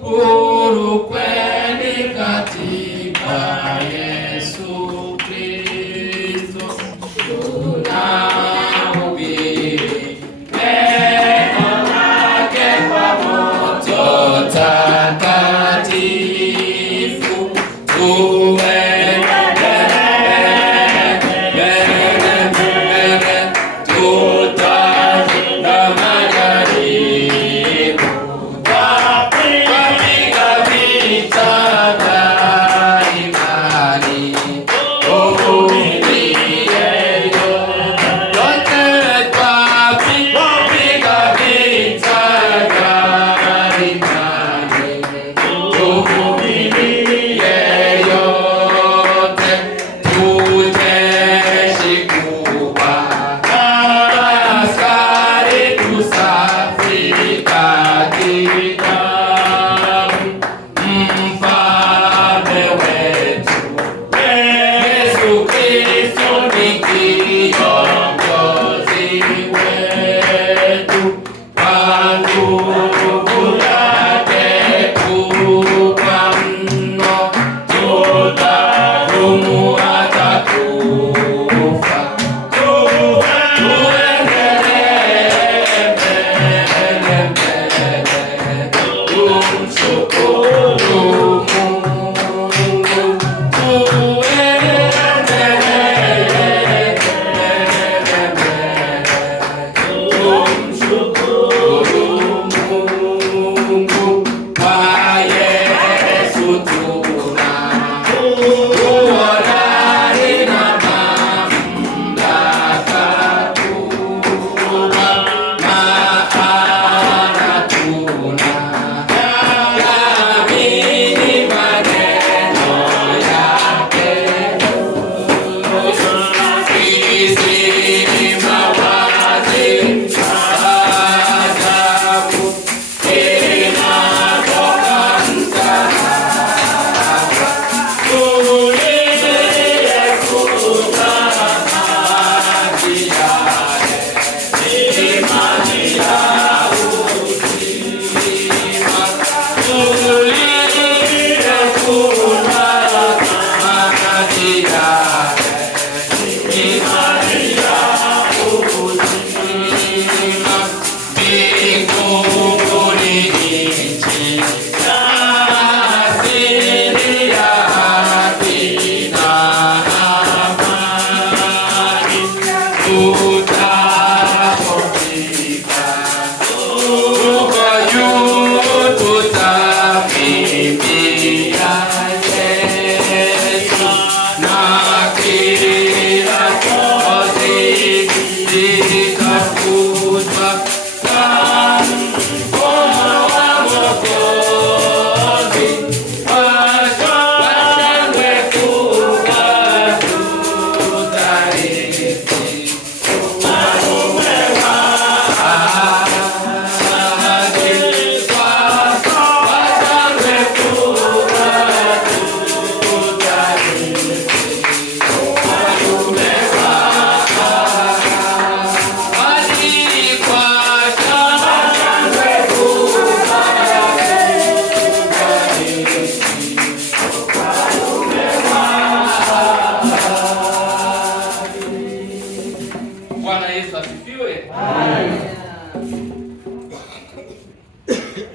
Huru kweli katika Yesu Kristo, tunahubiri neno lake kwa moto takatifu,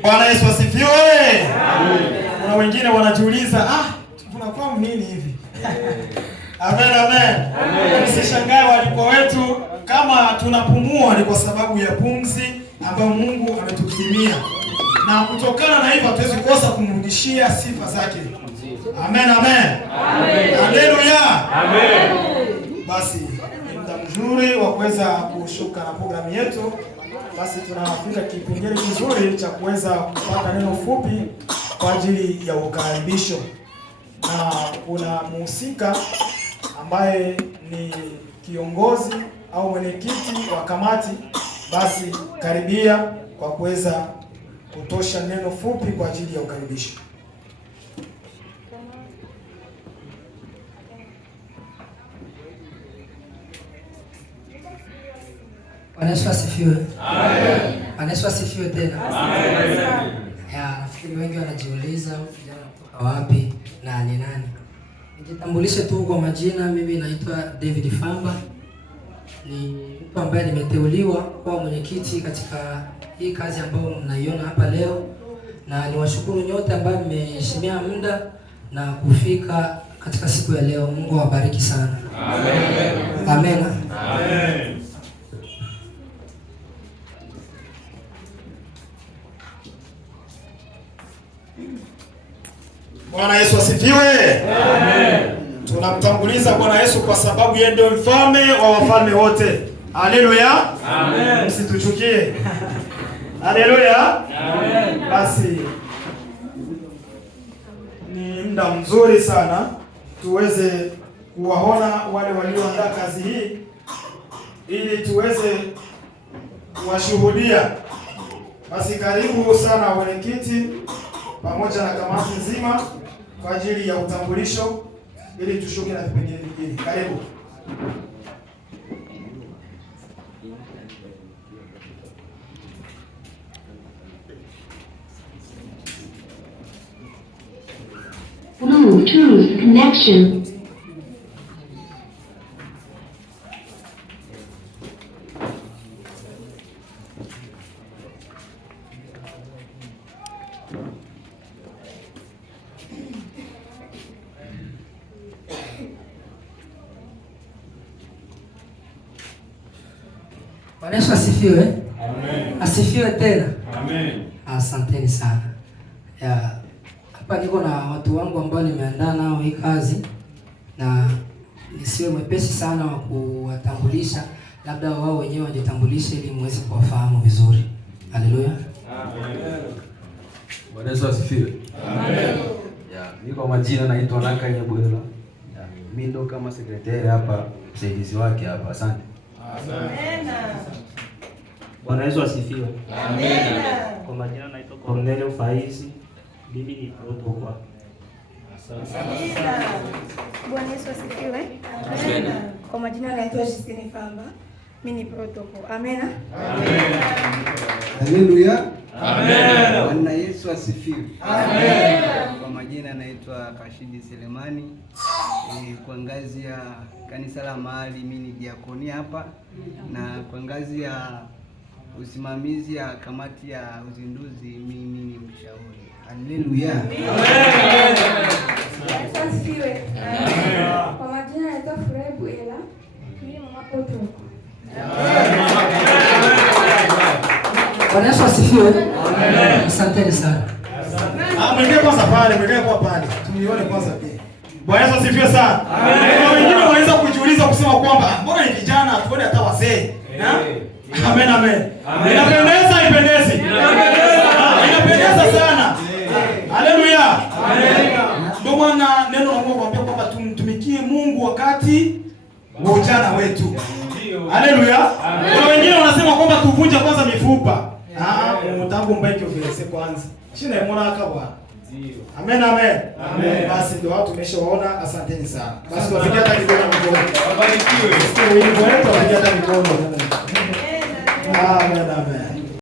Bwana Yesu asifiwe. Kuna wengine wanajiuliza, tunakuwa nini hivi? Amen, amen. Msishangae walikuwa wetu, kama tunapumua ni kwa sababu ya pumzi ambayo Mungu ametukirimia. Na kutokana na hivyo hatuwezi kosa kumrudishia sifa zake. Amen, amen. Haleluya. Amen. Basi ni muda mzuri wa kuweza kushuka na programu yetu. Basi tunafika kipengele kizuri cha kuweza kupata neno fupi kwa ajili ya ukaribisho. Na kuna mhusika ambaye ni kiongozi au mwenyekiti wa kamati, basi karibia kwa kuweza kutosha neno fupi kwa ajili ya ukaribisho. Bwana Yesu asifiwe. Amen. Bwana Yesu asifiwe tena. Amen. Lakini wengi wanajiuliza vijana kutoka wapi na ni nani. Nijitambulishe tu kwa majina, mimi naitwa David Famba. Ni mtu ambaye nimeteuliwa kuwa mwenyekiti katika hii kazi ambayo mnaiona hapa leo, na niwashukuru nyote ambao mmeheshimia muda na kufika katika siku ya leo. Mungu awabariki sana. Amen. Amen. Amen. Bwana Yesu asifiwe. Amen. Tunamtanguliza Bwana Yesu kwa sababu yeye ndio mfalme wa wafalme wote. Haleluya. Amen. Msituchukie. Haleluya. Amen. Basi ni muda mzuri sana tuweze kuwaona wale walioandaa kazi hii ili tuweze kuwashuhudia. Basi karibu sana mwenyekiti pamoja na kamati nzima kwa ajili ya utambulisho ili tushuke na vipengele vingine. Karibu. Bluetooth connection. Bwana Yesu asifiwe. Amen. Asifiwe tena. Amen. Asanteni sana. Hapa niko na watu wangu ambao nimeandaa nao hii kazi, na nisiwe mwepesi sana wa kuwatambulisha, labda wao wenyewe wajitambulishe ili muweze kuwafahamu vizuri. Haleluya. Amen. Bwana Yesu asifiwe. Amen. Mimi kwa majina naitwa Naka Nyabwela. Mimi ndo kama sekretari hapa, msaidizi wake hapa. Asante. Amen. Bwana Yesu asifiwe. Amen. Kwa majina naitwa Cornelio Faizi. Mimi ni protocol. Asante. Bwana Yesu asifiwe. Amen. Kwa majina naitwa Justine Famba. Mimi ni protocol. Amen. Amen. Haleluya. Amen. Bwana Yesu asifiwe. Amen. Kwa majina naitwa Kashidi Selemani. Kwa ngazi ya kanisa la mahali mimi ni diakonia hapa, na kwa ngazi ya usimamizi ya kamati ya uzinduzi mimi ni mshauri. Haleluya. Amen. Yesu asifiwe. Kwa majina naitwa Furebu Ela. Mimi ni mama protocol. Bwana Yesu asifiwe. Amen. Asanteni sana. Mwingine kwanza pale, mwingine kwa pale. Tumione kwanza pia. Bwana Yesu asifiwe sana. Amen. Wengine wanaweza kujiuliza kusema kwamba mbona ni vijana tuone hata wazee? Amen, amen. Inapendeza, ipendezi. Inapendeza sana. Haleluya. Amen. Ndio maana neno la Mungu anambia kwamba tumtumikie Mungu wakati wa ujana wetu. Haleluya. Kuna wengine wanasema kwamba tuvunje kwanza mifupa. Mtangu mbaki ofisi kwanza. Chini ya mwana akabwa. Amen, amen. Amen. Basi ndio watu tumeshawaona, asanteni sana. Basi tuwapigie hata mikono mikono. Wabarikiwe. Sio wimbo wetu, tuwapigie hata mikono. Amen, amen.